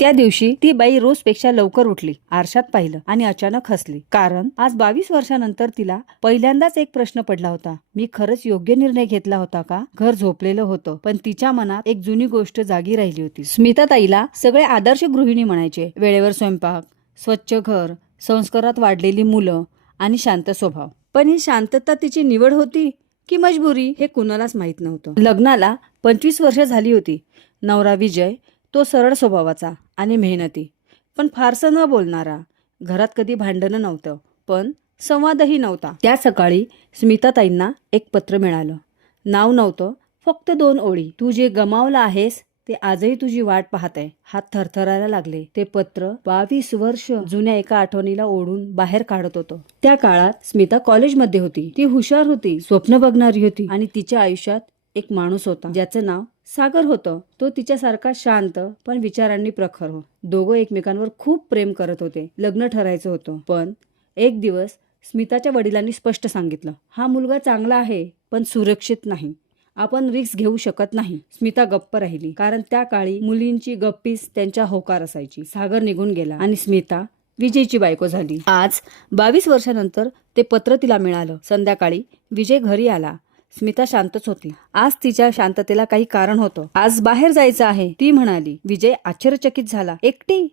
त्या दिवशी ती बाई रोजपेक्षा लवकर उठली, आरशात पाहिलं आणि अचानक हसली. कारण आज 22 वर्षानंतर तिला पहिल्यांदाच एक प्रश्न पडला होता. मी खरंच योग्य निर्णय घेतला होता का? घर झोपलेलं होतं, पण तिच्या मनात एक जुनी गोष्ट जागी राहिली होती. स्मिताताईला सगळे आदर्श गृहिणी म्हणायचे. वेळेवर स्वयंपाक, स्वच्छ घर, संस्कारात वाढलेली मुलं आणि शांत स्वभाव. पण ही शांतता तिची निवड होती की मजबुरी, हे कुणालाच माहित नव्हतं. लग्नाला 25 वर्ष झाली होती. नवरा विजय, तो सरळ स्वभावाचा आणि मेहनती, पण फारसं न बोलणारा. घरात कधी भांडणं नव्हतं, पण संवादही नव्हता. त्या सकाळी स्मिताताईंना एक पत्र मिळालं. नाव नव्हतं, फक्त 2 ओळी. तू जे गमावलं आहेस ते आजही तुझी वाट पाहत आहे. हात थरथरायला लागले. ते पत्र 22 वर्ष जुन्या एका आठवणीला ओढून बाहेर काढत होतं. त्या काळात स्मिता कॉलेजमध्ये होती. ती हुशार होती, स्वप्न बघणारी होती आणि तिच्या आयुष्यात एक माणूस होता ज्याचं नाव सागर होतं. तो तिच्यासारखा शांत पण विचारांनी प्रखर हो. दोघं एकमेकांवर खूप प्रेम करत होते. लग्न ठरायचं होतं, पण एक दिवस स्मिताच्या वडिलांनी स्पष्ट सांगितलं, हा मुलगा चांगला आहे पण सुरक्षित नाही. आपण रिस्क घेऊ शकत नाही. स्मिता गप्प राहिली, कारण त्या काळी मुलींची गप्पीच त्यांच्या होकार असायची. सागर निघून गेला आणि स्मिता विजयची बायको झाली. आज 22 वर्षानंतर ते पत्र तिला मिळालं. संध्याकाळी विजय घरी आला. स्मिता शांतच होती. आज तिच्या शांततेला काही कारण होतं. आज बाहेर जायचं आहे, ती म्हणाली. विजय आश्चर्यचकित झाला. एकटी?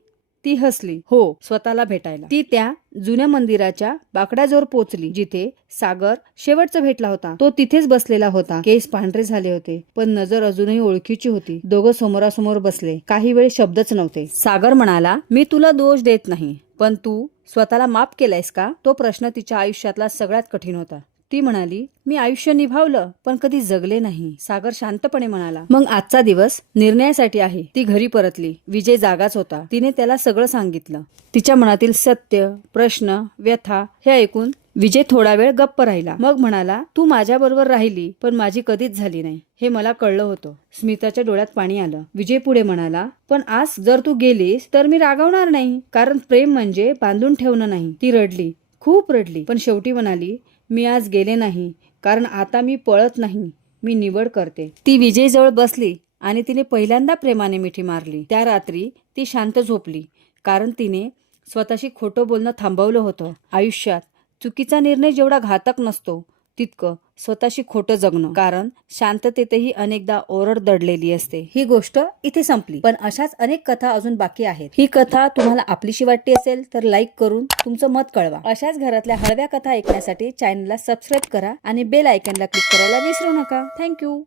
ती हसली. हो, स्वतःला भेटायला. ती त्या जुन्या मंदिराच्या बाकड्याजवळ पोहोचली जिथे सागर शेवटचा भेटला होता. तो तिथेच बसलेला होता. केस पांढरे झाले होते, पण नजर अजूनही ओळखीची होती. दोघं समोरासमोर बसले. काही वेळ शब्दच नव्हते. सागर म्हणाला, मी तुला दोष देत नाही, पण तू स्वतःला माफ केलंयस का? तो प्रश्न तिच्या आयुष्यातला सगळ्यात कठीण होता. ती म्हणाली, मी आयुष्य निभावलं पण कधी जगले नाही. सागर शांतपणे म्हणाला, मग आजचा दिवस निर्णयासाठी आहे. ती घरी परतली. विजय जागाच होता. तिने त्याला सगळं सांगितलं. तिच्या मनातील सत्य, प्रश्न, व्यथा हे ऐकून विजय थोडा वेळ गप्प राहिला. मग म्हणाला, तू माझ्याबरोबर राहिली पण माझी कधीच झाली नाही, हे मला कळलं होतं. स्मिताच्या डोळ्यात पाणी आलं. विजय पुढे म्हणाला, पण आज जर तू गेलीस तर मी रागवणार नाही, कारण प्रेम म्हणजे बांधून ठेवणं नाही. ती रडली, खूप रडली, पण शेवटी म्हणाली, मी आज गेले नाही, कारण आता मी पळत नाही, मी निवड करते. ती विजय जवळ बसली आणि तिने पहिल्यांदा प्रेमाने मिठी मारली. त्या रात्री ती शांत झोपली, कारण तिने स्वतःशी खोटं बोलणं थांबवलं होतं. आयुष्यात चुकीचा निर्णय जेवढा घातक नसतो, तितकं स्वतःशी खोटं जगणं, कारण शांततेतही अनेकदा ओरड दडलेली असते. ही गोष्ट इथे संपली, पण अशाच अनेक कथा अजून बाकी आहेत. ही कथा तुम्हाला आपलीशी वाटली असेल तर लाईक करून तुमचं मत कळवा. अशाच घरातल्या हळव्या कथा ऐकण्यासाठी चॅनलला सबस्क्राईब करा आणि बेल आयकॉनला क्लिक करायला विसरू नका. थँक्यू.